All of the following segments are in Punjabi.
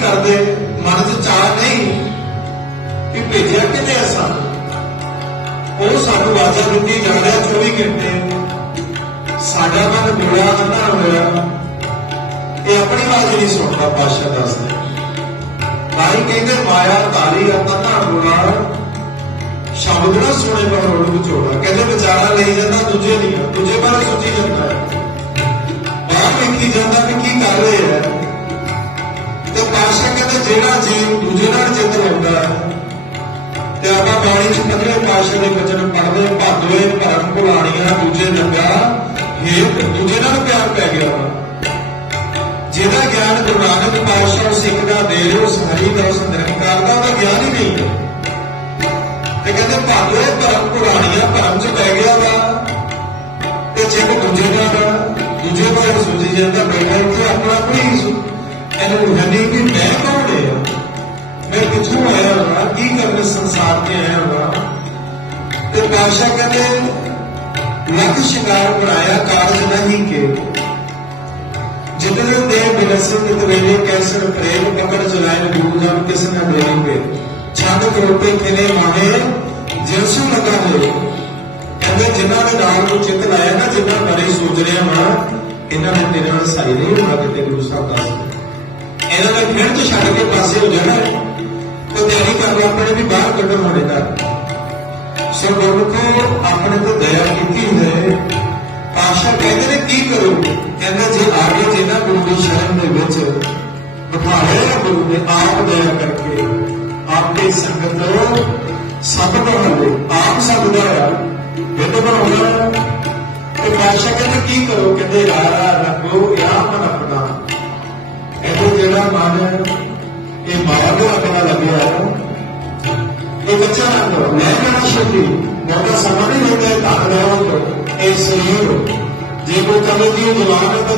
ਕਰਦੇ, ਮਨ 'ਚ ਚਾਹ ਨਹੀਂ ਕਿ ਭੇਜਿਆ ਕਿਤੇ ਐਸਾ ਉਹ ਸਾਨੂੰ ਆਵਾਜ਼ਾਂ ਦਿੱਤੀ ਜਾ ਰਿਹਾ 24 ਘੰਟੇ। ਸਾਡਾ ਮਨ ਬੁਰਾ ਨਾ ਹੋਇਆ। ਇਹ ਆਪਣੀ ਆਵਾਜ਼ ਨਹੀਂ ਸੁਣਦਾ ਪਾਸ਼ਾ ਦੱਸਦੇ। ਭਾਈ ਕਹਿੰਦੇ, ਮਾਇਆ ਤਾਰੀ ਆਪਾਂ ਨਾ ਬੁਰਾ ਸ਼ਬਦ ਨਾ ਸੁਣੇ ਪਰ ਉਹਨੂੰ ਵਿਚੋੜਾ ਕਹਿੰਦੇ, ਵਿਚਾਰਾ ਲਈ ਜਾਂਦਾ, ਦੂਜੇ ਨਹੀਂ ਦੂਜੇ ਬਾਰੇ ਸੋਚੀ ਜਾਂਦਾ। ਹੈ ਬਾਹਰ ਵੇਖੀ ਜਾਂਦਾ ਵੀ ਕੀ ਕਰ ਰਹੇ ਹੈ ਪਾਸ਼ਾ ਕਹਿੰਦੇ ਜਿਹੜਾ ਜੀਵ ਦੂਜੇ ਨਾਲ ਜਿੱਤ ਲਾਉਂਦਾ ਹੈ। ਤੇ ਆਪਾਂ ਬਾਣੀ ਚ ਪੰਜਵੇਂ ਪਾਸ਼ਾ ਦੇ ਬਚਨ ਪੜ੍ਹਦੇ ਭਾਦੋਏ ਭਰਮ ਭੁਲਾਣੀਆਂ ਦੂਜੇ ਲੱਗਾ ਹੇਤ, ਦੂਜੇ ਨਾਲ ਪਿਆਰ ਪੈ ਗਿਆ ਜਿਹਦਾ ਗਿਆਨ ਗੁਰੂ ਨਾਨਕ ਪਾਤਸ਼ਾਹ ਸਿੱਖ ਦਾ ਦੇ ਉਸ ਹਰੀ ਦਾ ਉਸ ਨਿਰੰਕਾਰ ਦਾ ਉਹਦਾ ਗਿਆਨ ਹੀ ਨਹੀਂ। ਹੈ ਤੇ ਕਹਿੰਦੇ ਭਾਵੇਂ ਭਰਮ ਪੁਰਾਣੀਆਂ ਭਰਮ ਚ ਪੈ ਗਿਆ ਵਾ। ਤੇ ਜੇ ਕੋ ਦੂਜੇ ਨਾਲ, ਦੂਜੇ ਬਾਰੇ ਸੋਚੀ ਜਾਂਦਾ, ਬੈਠਾ ਇੱਥੇ ਆਪਣਾ ਕੋਈ ਇਹਨੂੰ ਹਨੀ ਵੀ ਮੈਂ ਕੌਣ ਹੈ ਮੈਂ ਕਿੱਥੋਂ ਆਇਆ ਹਾਂ ਕੀ ਕਰਨ ਸੰਸਾਰ ਤੇ ਆਇਆ ਹਾਂ ਤੇ ਪਾਤਸ਼ਾਹ ਕਹਿੰਦੇ, ਲੱਖ ਸ਼ਿੰਗਾਰ ਬਣਾਇਆ ਕਾਰਜ ਨਹੀਂ ਕੇ। ਜਿਤਨੇ ਦੇ ਬਿਨਸੇ ਨਿਤ ਕੈਸਰ ਪ੍ਰੇਮ ਪਕੜ ਚਲਾਇਨ ਗੁਰੂ ਜਨ ਕਿਸ ਨ ਦੇਣਗੇ ਛੰਦ ਕਰੋਪੇ ਕਿਨੇ ਮਾਹੇ ਜਿਸੂ ਲਗਾ ਹੋਏ। ਕਹਿੰਦੇ, ਜਿਨ੍ਹਾਂ ਦੇ ਨਾਮ ਨੂੰ ਚਿੱਤ ਲਾਇਆ ਨਾ, ਜਿਨ੍ਹਾਂ ਬਾਰੇ ਸੋਚ ਰਿਹਾ ਵਾਂ, ਇਹਨਾਂ ਨੇ ਤੇਰੇ ਨਾਲ ਸਾਈ ਨਹੀਂ ਹੋਣਾ ਕਿਤੇ ਗੁਰੂ ਸਾਹਿਬ ਦੱਸ ਇਹਨਾਂ ਨੇ ਫਿਰ ਤੋਂ ਛੱਡ ਕੇ ਪਾਸੇ ਹੋ ਜਾਣਾ ਤੇ ਤਿਆਰੀ ਕਰ ਆਪਣੇ ਵੀ ਬਾਹਰ ਕੱਢਣ ਹੋਣੇ ਦਾ ਸੋ ਗੁਰਮੁਖੋ ਆਪਣੇ ਤੋਂ ਦਇਆ ਕੀਤੀ ਹੈ। ਪਾਸ਼ਾ ਕਹਿੰਦੇ ਨੇ, ਕੀ ਕਰੋ? ਕਹਿੰਦੇ, ਜੇ ਆਗੇ ਜੇ ਨਾ ਗੁਰੂ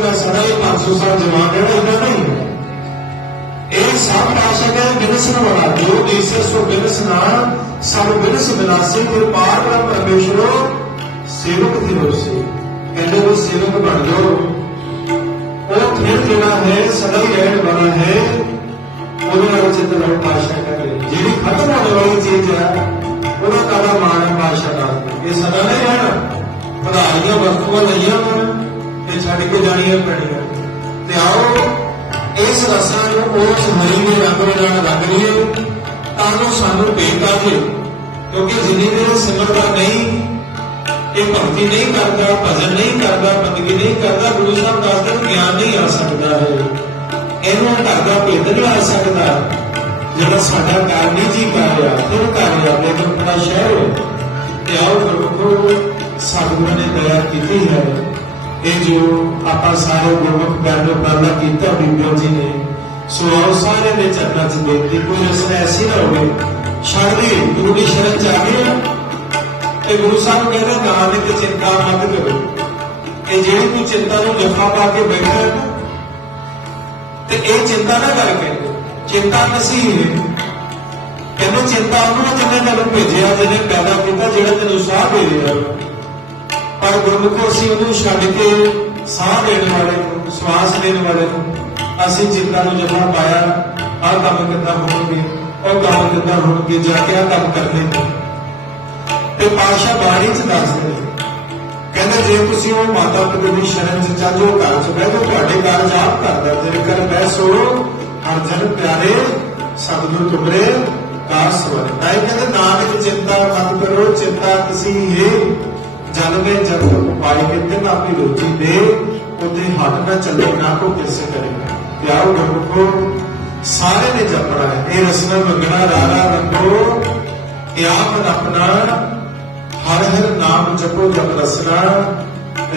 ਮੈਂ ਸਦਾ ਹੀ 500 ਸਾਲ ਜਵਾਨ ਰਹਿਣਾ ਇਹਨਾਂ ਨਹੀਂ ਹੈ। ਇਹ ਸਭ ਆਸ਼ਕ ਹੈ ਬਿਨਸਨ ਵਾਲਾ ਜੋ ਈਸ਼ਰ ਸੋ ਬਿਨਸਨਾ ਸਭ ਬਿਨਸ ਬਿਨਾਸੀ ਫਿਰ ਪਾਰ ਬ੍ਰਹਮ ਪਰਮੇਸ਼ਰੋ ਸੇਵਕ ਦੀ ਰੋਸੀ ਕਹਿੰਦੇ ਉਹ ਸੇਵਕ ਬਣ ਜਾਓ ਉਹ ਫਿਰ ਜਿਹੜਾ ਹੈ ਸਦਾ ਹੀ ਰਹਿਣ ਵਾਲਾ ਹੈ ਉਹਦੇ ਨਾਲ ਚਿੱਤ ਲਾਓ ਪਾਸ਼ਾ ਕਰੇ ਜਿਹੜੀ ਖਤਮ ਹੋਣ ਵਾਲੀ ਚੀਜ਼ ਹੈ ਉਹਦਾ ਕਾਲਾ ਮਾਣ ਹੈ ਪਾਸ਼ਾ ਦਾ ਇਹ ਸਦਾ ਨਹੀਂ ਰਹਿਣਾ। ਵਧਾਈਆਂ ਵਸਤੂਆਂ ਲਈਆਂ ਹਨ ਤੇ ਛੱਡ ਕੇ ਜਾਣੀਆਂ ਪੈਣੀਆਂ। ਤੇ ਆਓ ਇਸ ਰਸਾਂ ਨੂੰ ਉਸ ਹਰੀ ਦੇ ਰੰਗ ਦੇ ਨਾਲ ਰੰਗ ਲਈਏ, ਤਾਂ ਜੋ ਸਾਨੂੰ ਬੇਕਾਰ ਜੇ ਕਿਉਂਕਿ ਜਿੰਨੀ ਦੇਰ ਸਿਮਰਦਾ ਨਹੀਂ, ਇਹ ਭਗਤੀ ਨਹੀਂ ਕਰਦਾ, ਭਜਨ ਨਹੀਂ ਕਰਦਾ ਬੰਦਗੀ ਨਹੀਂ ਕਰਦਾ, ਗੁਰੂ ਸਾਹਿਬ ਦੱਸਦੇ ਗਿਆਨ ਨਹੀਂ ਆ ਸਕਦਾ ਹੈ। ਇਹਨੂੰ ਘਰ ਦਾ ਭੇਦ ਨਹੀਂ ਆ ਸਕਦਾ। ਜਿਹੜਾ ਸਾਡਾ ਘਰ ਨਹੀਂ ਜੀ ਕਰ ਰਿਹਾ, ਫਿਰ ਕਰ ਰਿਹਾ, ਲੇਕਿਨ ਸ਼ਹਿਰ ਹੈ ਤੇ ਆਓ ਗੁਰਮੁਖੋ ਸਤਿਗੁਰੂ ਨੇ ਦਇਆ ਕੀਤੀ ਹੈ। ਇਹ ਜੋ ਆਪਾਂ ਸਾਰੇ ਗੁਰਮੁਖ ਕਰਨ ਉਪਰਾਲਾ ਕੀਤਾ ਬੀਬੀਆਂ ਜੀ ਨੇ ਸੋ ਆਓ ਸਾਰੇ ਦੇ ਚਰਨਾਂ 'ਚ ਬੇਨਤੀ ਕੋਈ ਰਸਨਾ ਐਸੀ ਨਾ ਹੋਵੇ। ਛੱਡ ਗੁਰੂ ਦੀ ਸ਼ਰਨ 'ਚ ਆ ਗਏ ਆ, ਤੇ ਗੁਰੂ ਸਾਹਿਬ ਕਹਿੰਦੇ ਨਾਨਕ ਚਿੰਤਾ ਮਤ ਕਰੋ। ਇਹ ਜਿਹੜੀ ਤੂੰ ਚਿੰਤਾ ਨੂੰ ਜਫਾ ਪਾ ਕੇ ਬੈਠਾ ਤੇ ਇਹ ਚਿੰਤਾ ਨਾ ਕਰਕੇ ਚਿੰਤਾ ਮਸੀਹ ਹੈ। ਕਹਿੰਦੇ ਚਿੰਤਾ ਉਹਨੂੰ ਆ ਤੈਨੂੰ ਭੇਜਿਆ ਜਿਹਨੇ ਪੈਦਾ ਕੀਤਾ, ਜਿਹੜਾ ਤੈਨੂੰ ਸਾਹ ਦੇ ਰਿਹਾ। ਪਰ ਗੁਰਮੁਖੋ, ਅਸੀਂ ਉਹਨੂੰ ਛੱਡ ਕੇ ਸਾਹ ਦੇਣ ਵਾਲੇ ਨੂੰ ਸਵਾਸ ਦੇਣ ਵਾਲੇ ਨੂੰ ਅਸੀਂ ਚਿੰਤਾ ਨੂੰ ਜਮਾ ਪਾਇਆ, ਆਹ ਕੰਮ ਕਿੱਦਾਂ ਹੋਣਗੇ, ਉਹ ਕੰਮ ਕਿੱਦਾਂ ਹੋਣਗੇ, ਜਾ ਕੇ ਆਹ ਕੰਮ ਕਰਨੇ ਤੇ ਪਾਸ਼ਾ ਬਾਣੀ ਚ ਦੱਸਦੇ ਨੇ, ਕਹਿੰਦੇ, ਜੇ ਤੁਸੀਂ ਉਹ ਮਾਤਾ ਪਿਤਾ ਦੀ ਸ਼ਰਨ ਚ ਚੱਲ ਘਰ ਚ ਬਹਿ ਜਾਓ, ਤੁਹਾਡੇ ਘਰ ਜਾਪ ਕਰਦਾ, ਤੇਰੇ ਘਰ ਬਹਿ ਸੋ ਹਰ ਜਨ ਪਿਆਰੇ, ਸਤਿਗੁਰ ਤੁਮਰੇ ਨਾਸਵਰ ਤਾਂ ਹੀ ਕਹਿੰਦੇ ਨਾਨਕ ਚਿੰਤਾ ਮਤ ਕਰੋ, ਚਿੰਤਾ ਤੁਸੀਂ ਇਹ ਜਲ ਦੇ ਜਗ ਪਾਈ ਕਿਤੇ ਨਾ ਆਪਣੀ ਰੋਟੀ ਦੇ ਉਤੇ ਹੱਟ ਨਾ ਚੱਲੇ, ਨਾ ਕੋ ਕਿਸੇ ਕਰੇ। ਪਿਆਰੋ ਗੁਰੂ ਸਾਰੇ ਨੇ ਜਪਣਾ ਹੈ। ਇਹ ਰਸਨਾ ਮੰਗਣਾ, ਰਾਰਾ ਰੱਖੋ ਆਪ ਆਪਣਾ ਹਰ ਹਰ ਨਾਮ ਜਪੋ, ਜਪ ਰਸਨਾ,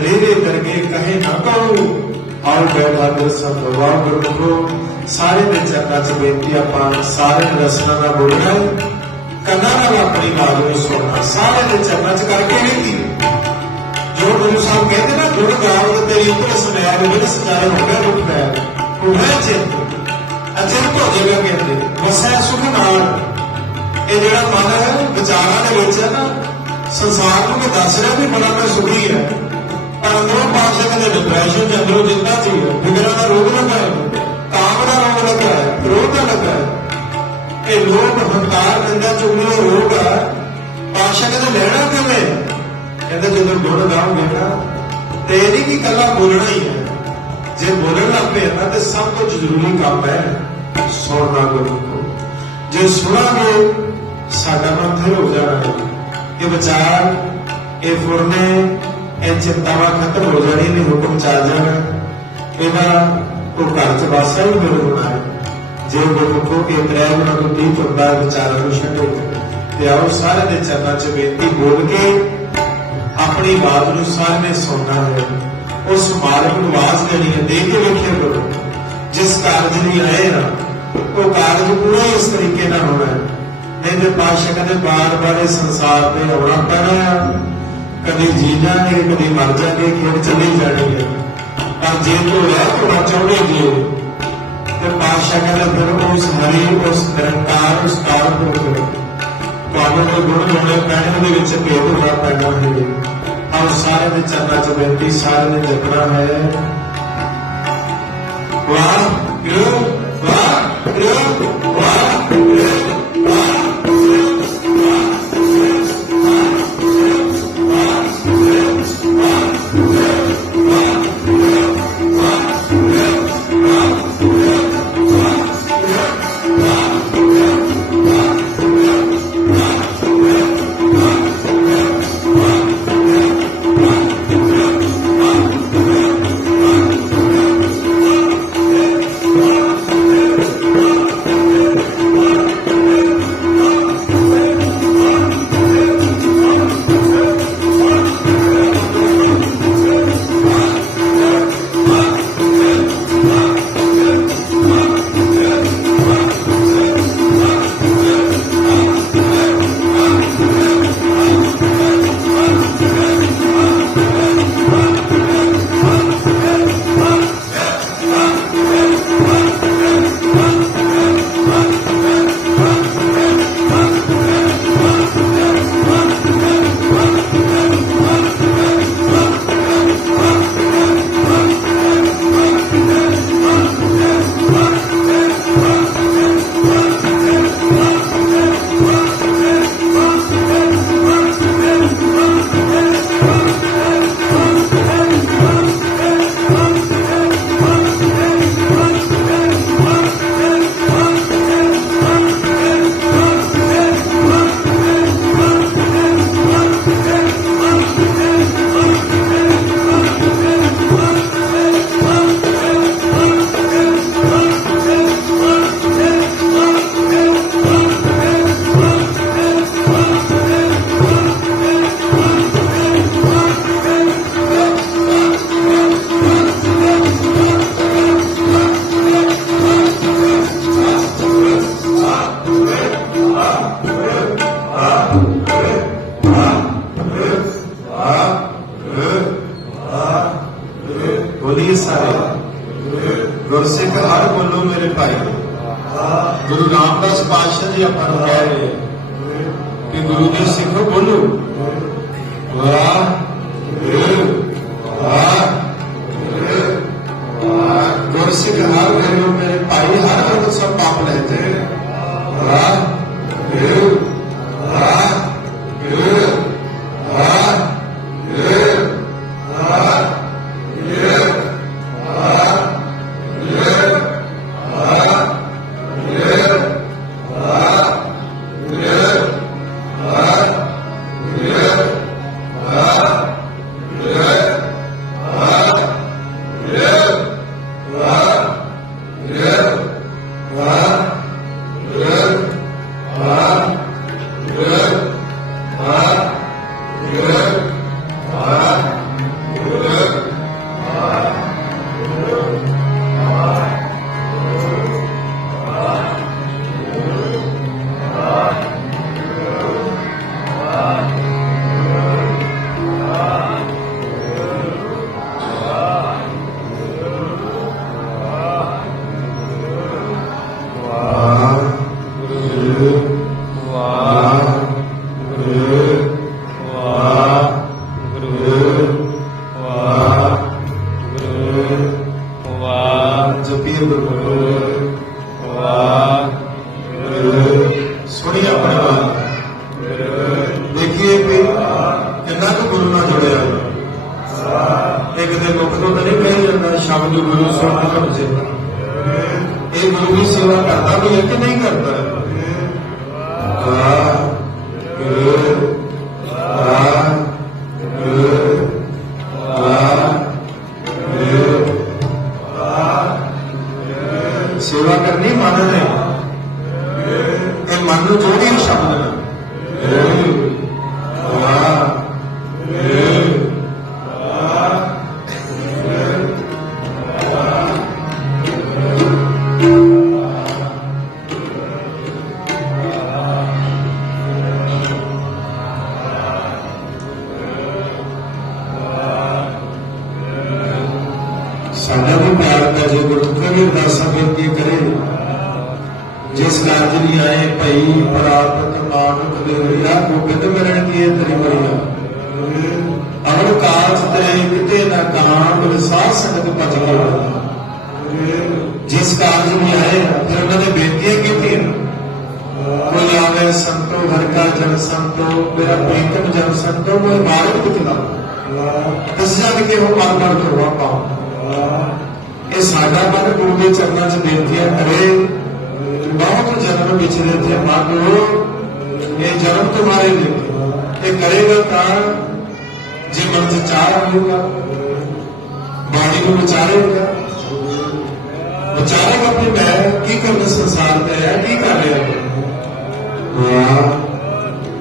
ਰੇਰੇ ਦਰਗੇ ਕਹੇ ਨਾ ਕਹੋ ਆਉ ਬੈਠਾ ਦੇ ਸਭ ਵਾਹ ਗੁਰੂ ਸਾਰੇ ਦੇ ਚਰਨਾਂ 'ਚ ਬੇਨਤੀ ਆਪਾਂ ਸਾਰੇ ਨੇ ਰਸਨਾ ਦਾ ਬੋਲਣਾ ਹੈ ਕੰਨਾਂ ਨਾਲ ਆਪਣੀ ਬਾਤ ਨੂੰ ਸੁਣਨਾ। ਸਾਰੇ ਦੇ ਚਰਨਾਂ 'ਚ ਕਰਕੇ ਨਹੀਂ ਜੋ ਗੁਰੂ ਸਾਹਿਬ ਕਹਿੰਦੇ ਨਾ ਗੁਰ ਗਾਵਤ ਤੇਰੀ ਉੱਤੇ ਸੁਨਿਆ ਮੇਰੇ ਸਜਾਏ ਹੋ ਗਿਆ ਰੁਕ ਪੈ ਉਹ ਚਿੰਤ। ਅਚਿੰਤ ਹੋ ਜਾਏਗਾ ਕਹਿੰਦੇ ਵਸੈ ਸੁਖ ਨਾਲ। ਇਹ ਜਿਹੜਾ ਮਨ ਹੈ, ਵਿਚਾਰਾਂ ਦੇ ਵਿੱਚ ਹੈ ਨਾ, ਸੰਸਾਰ ਨੂੰ ਮੈਂ ਦੱਸ ਰਿਹਾ ਵੀ ਬੜਾ ਮੈਂ ਸੁਖੀ ਹੈ। ਪਰ ਅੰਦਰੋਂ ਪਾਸ਼ਾ ਕਹਿੰਦੇ ਡਿਪਰੈਸ਼ਨ ਦੇ ਅੰਦਰੋਂ ਜਿੰਦਾ ਸੀ ਫਿਕਰਾਂ ਦਾ ਰੋਗ ਲੱਗਾ ਹੈ ਕਾਮ ਦਾ ਰੋਗ ਲੱਗਾ ਹੈ ਕ੍ਰੋਧ ਦਾ ਲੱਗਾ ਹੈ। ਇਹ ਲੋਭ ਹੰਕਾਰ ਨਿੰਦਾ ਚੁਗਲੀ ਦਾ ਰੋਗ ਹੈ ਪਾਸ਼ਾ ਕਹਿੰਦੇ, ਲੈਣਾ ਕਿਵੇਂ? ਕਹਿੰਦੇ, ਜਦੋਂ ਗੁਣ ਗਾਉਂਗੇ ਨਾ ਤੇ ਇਹ ਨਹੀਂ ਕਿ ਕੱਲਾ ਬੋਲਣਾ ਹੀ ਹੈ। ਜੇ ਬੋਲਣ ਲੱਗ ਪਏ ਨਾ ਤੇ ਸਭ ਤੋਂ ਜ਼ਰੂਰੀ ਕੰਮ ਹੈ। ਸੁਣਨਾ ਗੁਰੂ ਕੋ ਜੇ ਸੁਣਾਂਗੇ, ਸਾਡਾ ਮਨ ਥਿਰ ਹੋ ਜਾਣਾ ਹੈ। ਇਹ ਵਿਚਾਰ, ਇਹ ਫੁਰਨੇ, ਇਹ ਚਿੰਤਾਵਾਂ ਖਤਮ ਹੋ ਜਾਣੀ ਨੇ, ਹੁਕਮ ਚੱਲ ਜਾਣਾ ਇਹਦਾ ਉਹ ਘਰ ਚ ਵਾਸਾ ਹੀ ਮਿਲ ਹੋਣਾ ਜੇ ਗੁਰੂ ਕੋ ਇਹ ਪ੍ਰੇਮ ਨਾਲ ਤੀਤ ਹੁੰਦਾ ਹੈ ਵਿਚਾਰਾਂ ਨੂੰ ਛੱਡੋ। ਤੇ ਆਓ ਸਾਰੇ ਦੇ ਚਰਨਾਂ ਚ ਬੇਨਤੀ ਬੋਲ ਕੇ ਆਪਣੀ ਬਾਤ ਨੂੰ ਸਾਰੇ ਨੇ ਸੁਣਨਾ ਹੈ। ਉਸ ਮਾਲਕ ਨੂੰ ਆਵਾਜ਼ ਦੇਣੀ ਹੈ ਦੇਖ ਕੇ ਵੇਖਿਆ ਕਰੋ। ਜਿਸ ਕਾਰਜ ਲਈ ਆਏ ਨਾ ਉਹ ਕਾਰਜ ਪੂਰਾ ਇਸ ਤਰੀਕੇ ਨਾਲ ਹੋਣਾ ਹੈ। ਨਹੀਂ ਤੇ ਪਾਸ਼ਾ ਕਹਿੰਦੇ, ਬਾਰ ਬਾਰ ਇਸ ਸੰਸਾਰ ਤੇ ਆਉਣਾ ਪੈਣਾ ਹੈ ਕਦੇ ਜੀ ਜਾਣਗੇ, ਕਦੀ ਮਰ ਜਾਣਗੇ, ਖੇਡ ਚੱਲੀ ਜਾਣੀ ਹੈ। ਪਰ ਜੇ ਤੂੰ ਰਹਿ ਤੋਂ ਚਾਹੁੰਦੇ ਜੀ ਤੇ ਪਾਸ਼ਾ ਕਹਿੰਦੇ ਫਿਰ ਉਸ ਹਰੀ, ਉਸ ਨਿਰੰਕਾਰ, ਉਸ ਕਾਲ ਤੋਂ ਤੁਹਾਨੂੰ ਦੇ ਗੁਣ ਲਾਉਣੇ ਪੈਣੇ ਉਹਦੇ ਵਿੱਚ ਭੇਦ ਹੋਣਾ ਪੈਣਾ ਹੈ। ਔਰ ਸਾਰੇ ਦੇ ਚਰਨਾਂ 'ਚ ਬੇਨਤੀ ਸਾਰੇ ਨੇ ਜਪਣਾ ਹੈ। ਵਾਹ ਗੁਰੂ ਵਾਹ ਗੁਰੂ ਵਾਹ ਗੁਰੂ ਗੁਰਸਿੱਖ ਹਰ ਬੋਲੋ ਮੇਰੇ ਭਾਈ ਹਰ ਵਕਤ ਸਭ ਪਾਪ ਲੈਤੇ ਵਾਹ ਵਾਹ ਵਾਹਿਗੁਰੂ ਸੇਵਾ ਕਰਨੀ ਮਨ ਨੇ ਇਹ ਸੰਤੋ ਹਰ ਕਾ ਜਨ ਸੰਤੋ ਮੇਰਾ ਪ੍ਰੀਤਮ ਜਨ ਸੰਤੋ ਮੈਂ ਮਾਰਗ ਕਿਤਨਾ ਇਸ ਜਨ ਕੇ ਹੋ ਮਨ ਮਨ ਕਰਵਾ ਪਾਉ ਇਹ ਸਾਡਾ ਮਨ ਗੁਰੂ ਦੇ ਚਰਨਾਂ 'ਚ ਬੇਨਤੀਆਂ ਕਰੇ ਬਹੁਤ ਜਨਮ ਵਿਚਰੇ ਥੇ ਮਾਨੋ ਇਹ ਜਨਮ ਤੁਹਾਰੇ ਲਈ ਇਹ ਕਰੇਗਾ ਤਾਂ ਜੇ ਮਨ 'ਚ ਚਾਹ ਹੋਊਗਾ ਬਾਣੀ ਨੂੰ ਵਿਚਾਰੇਗਾ ਵਿਚਾਰੇਗਾ ਕਿ ਮੈਂ ਕੀ ਕਰਨਾ ਸੰਸਾਰ ਤੇ ਹੈ ਕੀ ਕਰ ਰਿਹਾ ਹਾਂ